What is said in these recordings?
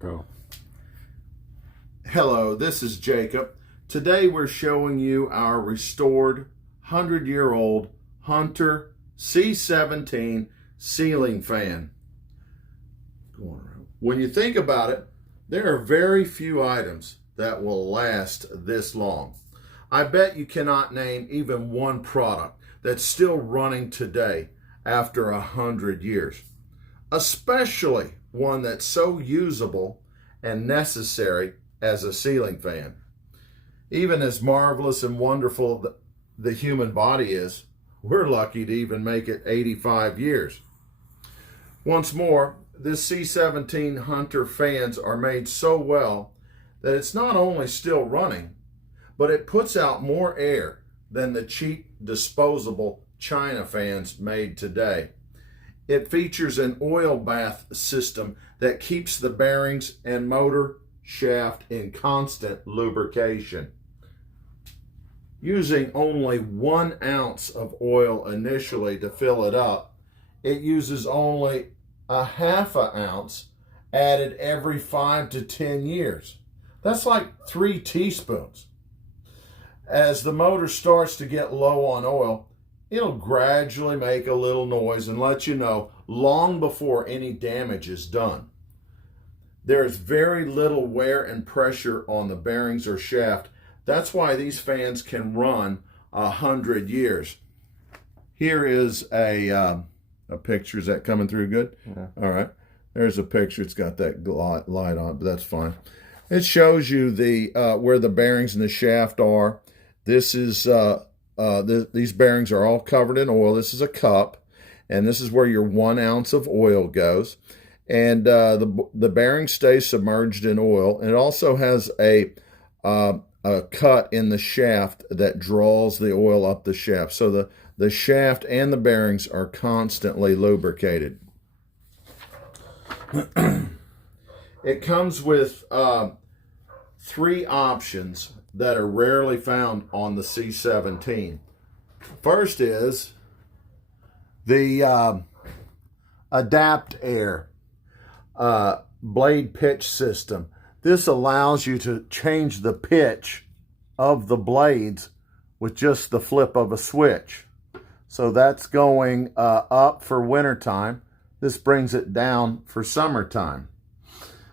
Go. Hello, this is Jacob. Today we're showing you our restored 100-year-old Hunter C17 ceiling fan. When you think about it, there are very few items that will last this long. I bet you cannot name even one product that's still running today after 100 years, especially one that's so usable and necessary as a ceiling fan. Even as marvelous and wonderful the human body is, we're lucky to even make it 85 years. Once more, this C17 Hunter fans are made so well that it's not only still running, but it puts out more air than the cheap disposable China fans made today. It features an oil bath system that keeps the bearings and motor shaft in constant lubrication. Using only 1 ounce of oil initially to fill it up, it uses only a half an ounce added every 5 to 10 years. That's like 3 teaspoons. As the motor starts to get low on oil, it'll gradually make a little noise and let you know long before any damage is done. There's very little wear and pressure on the bearings or shaft. That's why these fans can run 100 years. Here is a picture. Is that coming through good? Yeah. All right. There's a picture. It's got that light on, but that's fine. It shows you the where the bearings and the shaft are. This is these bearings are all covered in oil. This is a cup, and this is where your 1 ounce of oil goes. And the bearing stays submerged in oil. And it also has a cut in the shaft that draws the oil up the shaft. So the shaft and the bearings are constantly lubricated. It comes with 3 options that are rarely found on the C17. First is the Adapt Air blade pitch system. This allows you to change the pitch of the blades with just the flip of a switch. So that's going up for wintertime. This brings it down for summertime.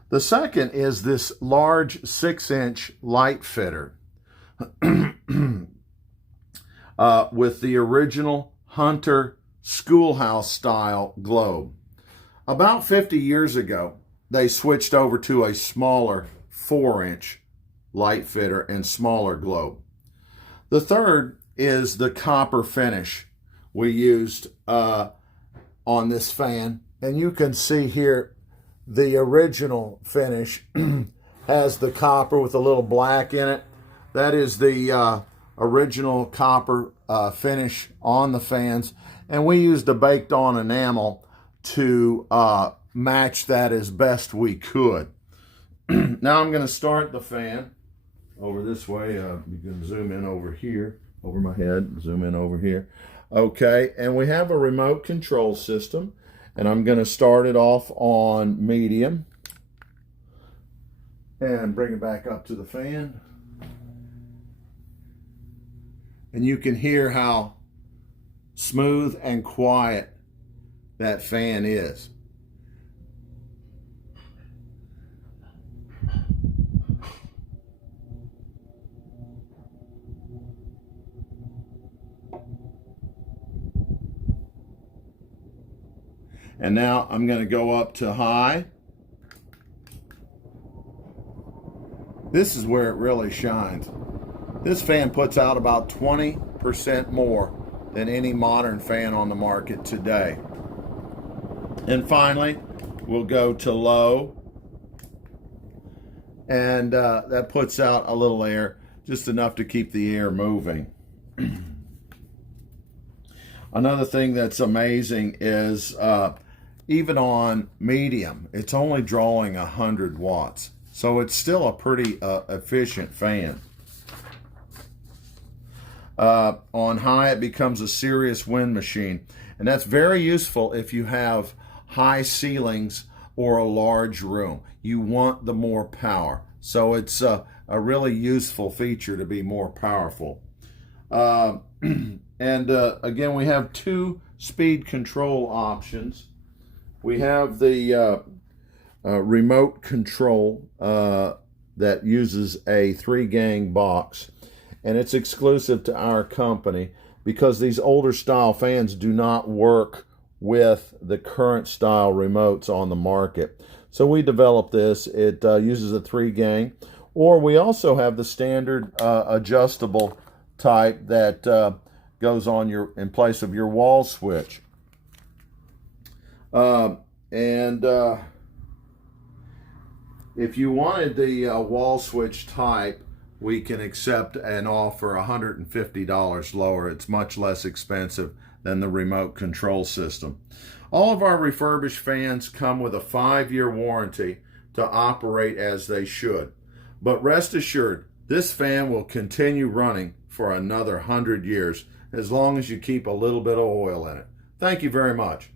The second is this large 6-inch light fitter with the original Hunter schoolhouse style globe. About 50 years ago, they switched over to a smaller 4-inch light fitter and smaller globe. The third is the copper finish we used on this fan. And you can see here the original finish has the copper with a little black in it. That is the original copper finish on the fans. And we used a baked on enamel to match that as best we could. Now I'm going to start the fan over this way. You can zoom in over here, over my head, zoom in over here. Okay, and we have a remote control system, and I'm going to start it off on medium and bring it back up to the fan. And you can hear how smooth and quiet that fan is. And now I'm going to go up to high. This is where it really shines. This fan puts out about 20% more than any modern fan on the market today. And finally, we'll go to low. And that puts out a little air, just enough to keep the air moving. Another thing that's amazing is even on medium, it's only drawing 100 watts. So it's still a pretty efficient fan. On high, it becomes a serious wind machine. And that's very useful if you have high ceilings or a large room. You want the more power. So it's a really useful feature to be more powerful. And again, we have two speed control options. We have the remote control that uses a 3-gang box, and it's exclusive to our company because these older style fans do not work with the current style remotes on the market. So we developed this. It uses a 3-gang, or we also have the standard adjustable type that goes on in place of your wall switch. If you wanted the wall switch type, we can accept an offer $150 lower. It's much less expensive than the remote control system. All of our refurbished fans come with a 5-year warranty to operate as they should. But rest assured, this fan will continue running for another 100 years as long as you keep a little bit of oil in it. Thank you very much.